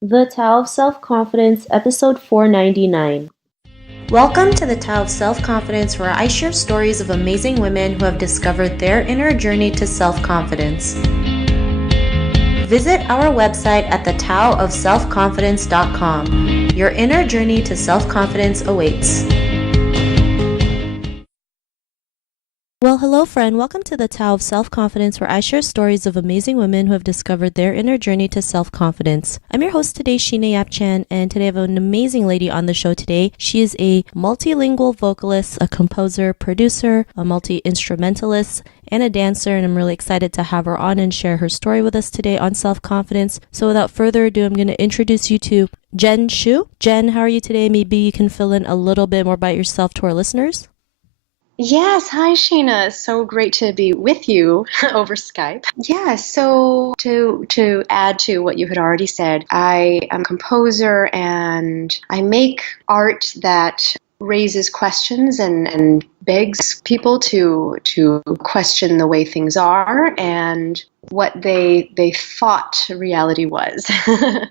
The Tao of Self-Confidence, episode 499. Welcome to the Tao of Self-Confidence, where I share stories of amazing women who have discovered their inner journey to self-confidence. Visit our website at thetaoofselfconfidence.com. Your inner journey to self-confidence awaits. Well, hello friend. Welcome to the Tao of Self-Confidence, where I share stories of amazing women who have discovered their inner journey to self-confidence. I'm your host today, Sheena Yap-Chan, and today I have an amazing lady on the show today. She is a multilingual vocalist, a composer, producer, a multi-instrumentalist, and a dancer, and I'm really excited to have her on and share her story with us today on self-confidence. So without further ado, I'm going to introduce you to Jen Shyu. Jen, how are you today? Maybe you can fill in a little bit more about yourself to our listeners. Yes, hi Sheena. So great to be with you over Skype. Yeah, so to add to what you had already said, I am a composer and I make art that raises questions and begs people to question the way things are and what they thought reality was. And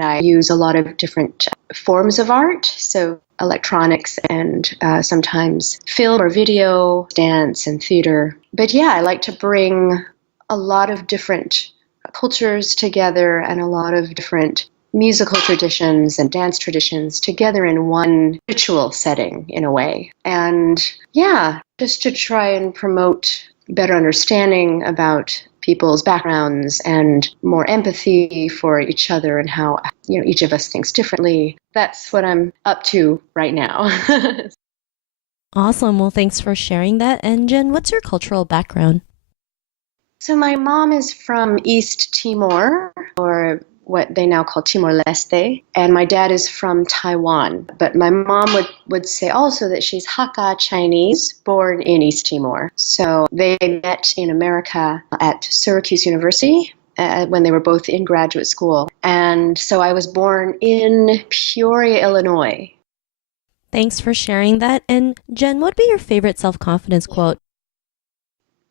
I use a lot of different forms of art, so electronics and sometimes film or video, dance and theater. But yeah, I like to bring a lot of different cultures together and a lot of different musical traditions and dance traditions together in one ritual setting in a way. And yeah, just to try and promote better understanding about people's backgrounds and more empathy for each other and how, each of us thinks differently. That's what I'm up to right now. Awesome. Well, thanks for sharing that. And Jen, what's your cultural background? So my mom is from East Timor, or what they now call Timor-Leste, and my dad is from Taiwan. But my mom would say also that she's Hakka Chinese, born in East Timor. So they met in America at Syracuse University when they were both in graduate school. And so I was born in Peoria, Illinois. Thanks for sharing that. And Jen, what would be your favorite self-confidence quote?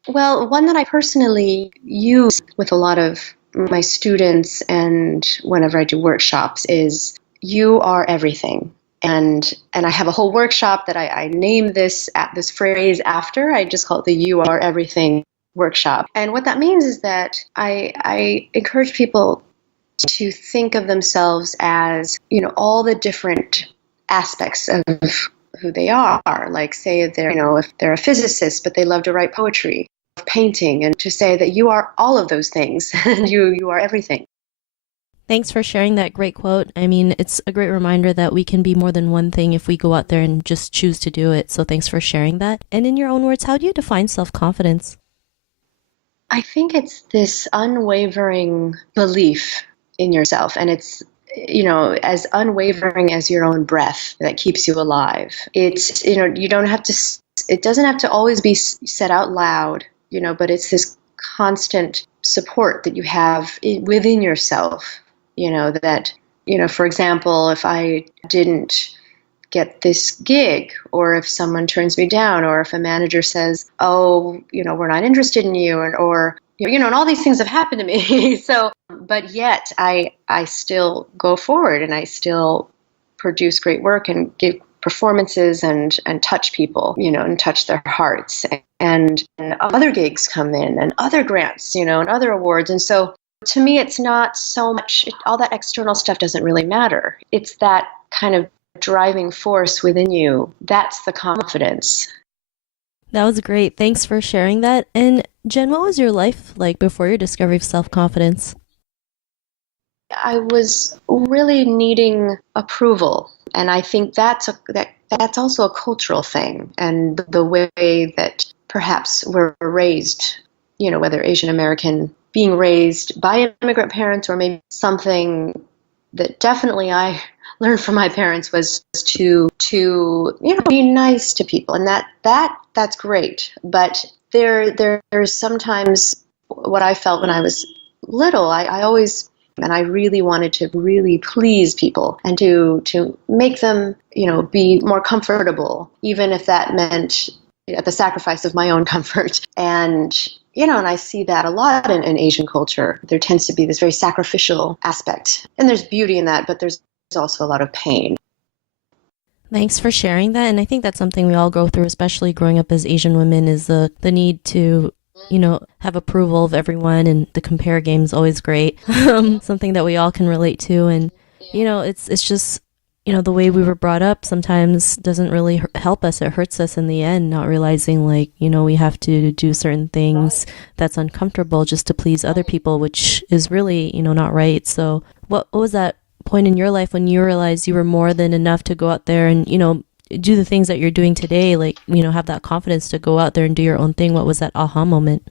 Well, one that I personally use with a lot of my students and whenever I do workshops is, you are everything. And I have a whole workshop that I name this phrase after. I just call it the You Are Everything workshop. And what that means is that I encourage people to think of themselves as, all the different aspects of who they are. Like say they're, if they're a physicist, but they love to write poetry, painting, and to say that you are all of those things and you are everything. Thanks for sharing that great quote. I mean, it's a great reminder that we can be more than one thing if we go out there and just choose to do it. So thanks for sharing that. And in your own words, how do you define self-confidence? I think it's this unwavering belief in yourself, and it's as unwavering as your own breath that keeps you alive. It's you don't have to. It doesn't have to always be said out loud, but it's this constant support that you have within yourself, that, for example, if I didn't get this gig, or if someone turns me down, or if a manager says, oh, we're not interested in you, and all these things have happened to me. So, but yet I still go forward and I still produce great work and give performances and touch people, and touch their hearts. And other gigs come in and other grants, and other awards. And so to me, it's not so much, all that external stuff doesn't really matter. It's that kind of driving force within you. That's the confidence. That was great. Thanks for sharing that. And Jen, what was your life like before your discovery of self-confidence? I was really needing approval. And I think that's also a cultural thing, and the way that perhaps we're raised, whether Asian American, being raised by immigrant parents, or maybe something that definitely I learned from my parents was to be nice to people, and that's great. But there's sometimes what I felt when I was little. I always, and I really wanted to really please people and to make them, be more comfortable, even if that meant at the sacrifice of my own comfort. And and I see that a lot in Asian culture. There tends to be this very sacrificial aspect. And there's beauty in that, but there's also a lot of pain. Thanks for sharing that. And I think that's something we all go through, especially growing up as Asian women, is the need to, have approval of everyone, and the compare game is always great. Something that we all can relate to. And, it's just, the way we were brought up sometimes doesn't really help us. It hurts us in the end, not realizing we have to do certain things that's uncomfortable just to please other people, which is really, not right. So what was that point in your life when you realized you were more than enough to go out there and, do the things that you're doing today, have that confidence to go out there and do your own thing? What was that aha moment?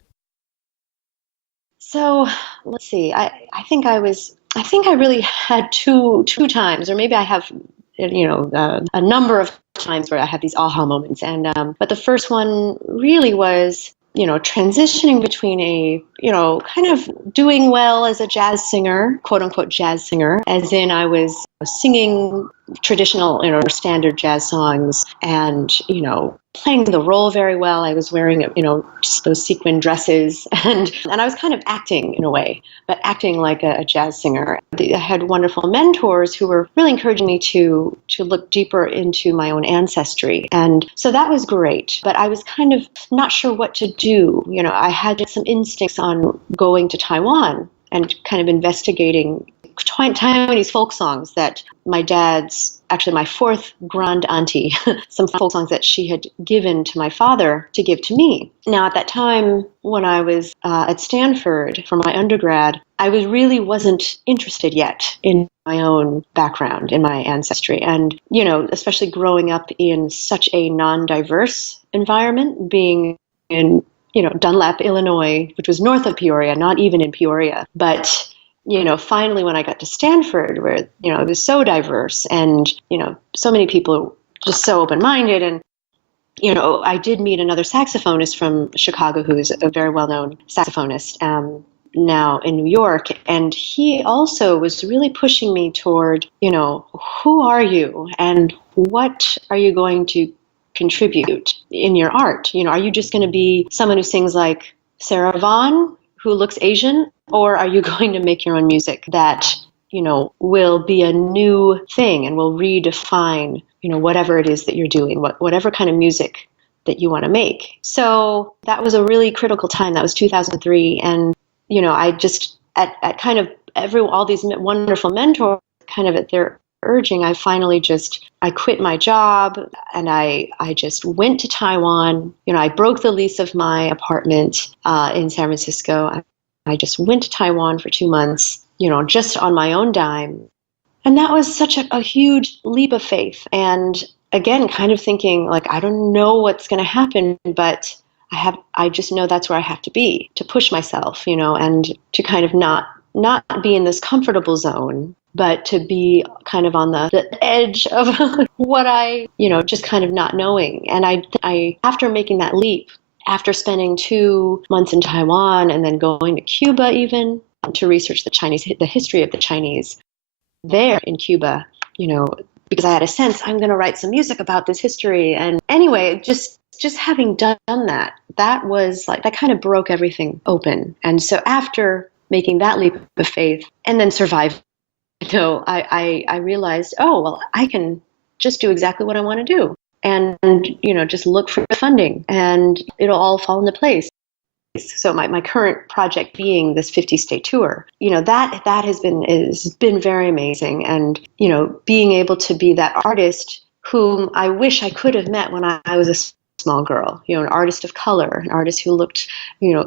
So let's see. I think I really had two times, or maybe I have, a number of times where I had these aha moments. And but the first one really was, transitioning between a, kind of doing well as a jazz singer, quote unquote jazz singer, as in I was singing traditional, standard jazz songs and, playing the role very well. I was wearing, just those sequin dresses and I was kind of acting in a way, but acting like a jazz singer. I had wonderful mentors who were really encouraging me to look deeper into my own ancestry. And so that was great, but I was kind of not sure what to do. I had some instincts on going to Taiwan and kind of investigating Taiwanese folk songs that my dad's, actually my fourth grand auntie, some folk songs that she had given to my father to give to me. Now, at that time, when I was at Stanford for my undergrad, I really wasn't interested yet in my own background, in my ancestry. And, especially growing up in such a non-diverse environment, being in, Dunlap, Illinois, which was north of Peoria, not even in Peoria. But finally when I got to Stanford, where, it was so diverse and, so many people just so open-minded. And, I did meet another saxophonist from Chicago who's a very well-known saxophonist now in New York. And he also was really pushing me toward, who are you and what are you going to contribute in your art? Are you just going to be someone who sings like Sarah Vaughan, who looks Asian, or are you going to make your own music that, will be a new thing and will redefine, whatever it is that you're doing, whatever kind of music that you want to make? So that was a really critical time. That was 2003. And, I just, at kind of all these wonderful mentors, kind of at their urging, I quit my job and I just went to Taiwan. I broke the lease of my apartment in San Francisco. I just went to Taiwan for 2 months, just on my own dime. And that was such a huge leap of faith. And again, kind of thinking I don't know what's going to happen, but I just know that's where I have to be to push myself, and to kind of not be in this comfortable zone, but to be kind of on the edge of what I, just kind of not knowing. And I, after making that leap, after spending 2 months in Taiwan and then going to Cuba even to research the history of the Chinese there in Cuba, because I had a sense I'm going to write some music about this history. And anyway, just having done that, that was that kind of broke everything open. And so after making that leap of faith and then survive, I realized, I can just do exactly what I want to do. And, just look for funding and it'll all fall into place. So my current project being this 50-state tour, that has been very amazing. And, being able to be that artist whom I wish I could have met when I was a small girl, an artist of color, an artist who looked,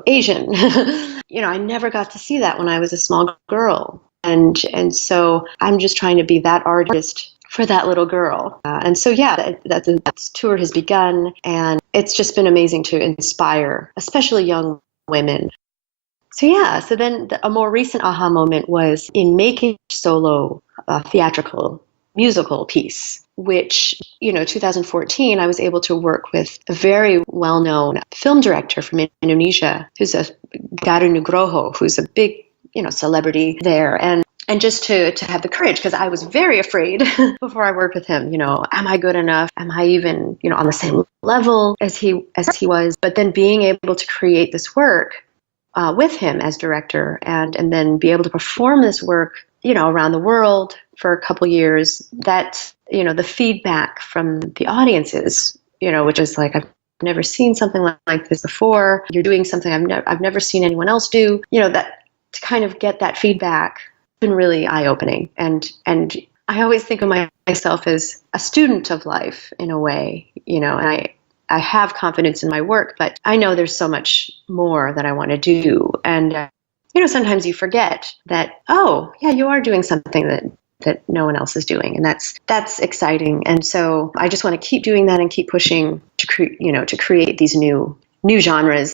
Asian. I never got to see that when I was a small girl. And so I'm just trying to be that artist for that little girl. And so, that tour has begun, and it's just been amazing to inspire, especially young women. So then a more recent aha moment was in making solo theatrical musical piece, which, 2014, I was able to work with a very well-known film director from Indonesia, who's a Garu Nugroho, who's a big, celebrity there. And just to have the courage, because I was very afraid before I worked with him, am I good enough? Am I even, on the same level as he was? But then being able to create this work with him as director, and then be able to perform this work, around the world for a couple years. That, the feedback from the audiences, which is like, I've never seen something like this before. You're doing something I've never seen anyone else do. That to kind of get that feedback has been really eye-opening. And I always think of myself as a student of life in a way, and I have confidence in my work, but I know there's so much more that I want to do. And, sometimes you forget that, oh, yeah, you are doing something that no one else is doing. And that's exciting. And so I just want to keep doing that and keep pushing to create these new genres.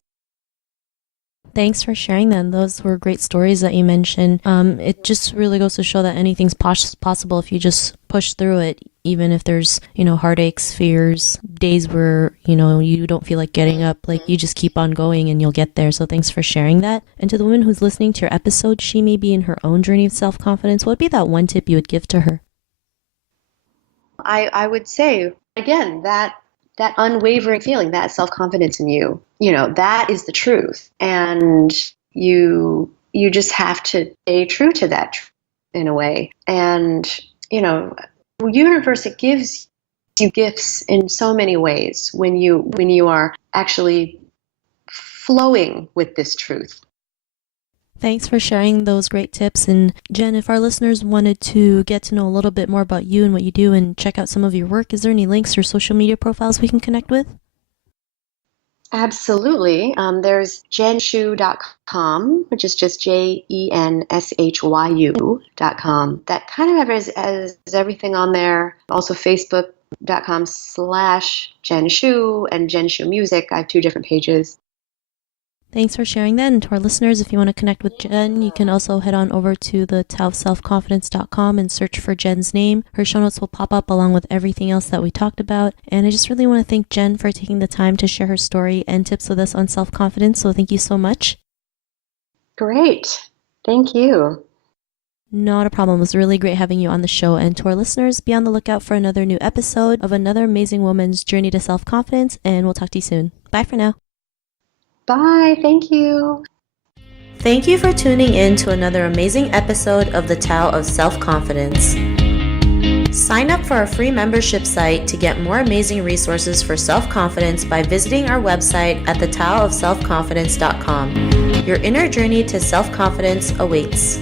Thanks for sharing that. Those were great stories that you mentioned. It just really goes to show that anything's possible if you just push through it, even if there's, heartaches, fears, days where, you don't feel like getting up. Like, you just keep on going and you'll get there. So thanks for sharing that. And to the woman who's listening to your episode, she may be in her own journey of self-confidence. What would be that one tip you would give to her? I would say, again, that unwavering feeling, that self-confidence in you, that is the truth. And you just have to stay true to that in a way. And, universe, it gives you gifts in so many ways when you are actually flowing with this truth. Thanks for sharing those great tips. And Jen, if our listeners wanted to get to know a little bit more about you and what you do and check out some of your work, is there any links or social media profiles we can connect with? Absolutely. There's jenshyu.com, which is just JENSHYU.com. That kind of has everything on there. Also Facebook.com/JenShyu and JenShyu Music. I have 2 different pages. Thanks for sharing that. And to our listeners, if you want to connect with Jen, you can also head on over to the taoofselfconfidence.com and search for Jen's name. Her show notes will pop up along with everything else that we talked about. And I just really want to thank Jen for taking the time to share her story and tips with us on self-confidence. So thank you so much. Great. Thank you. Not a problem. It was really great having you on the show. And to our listeners, be on the lookout for another new episode of another amazing woman's journey to self-confidence. And we'll talk to you soon. Bye for now. Bye. Thank you. Thank you for tuning in to another amazing episode of the Tao of Self-Confidence. Sign up for our free membership site to get more amazing resources for self-confidence by visiting our website at thetaoofselfconfidence.com. Your inner journey to self-confidence awaits.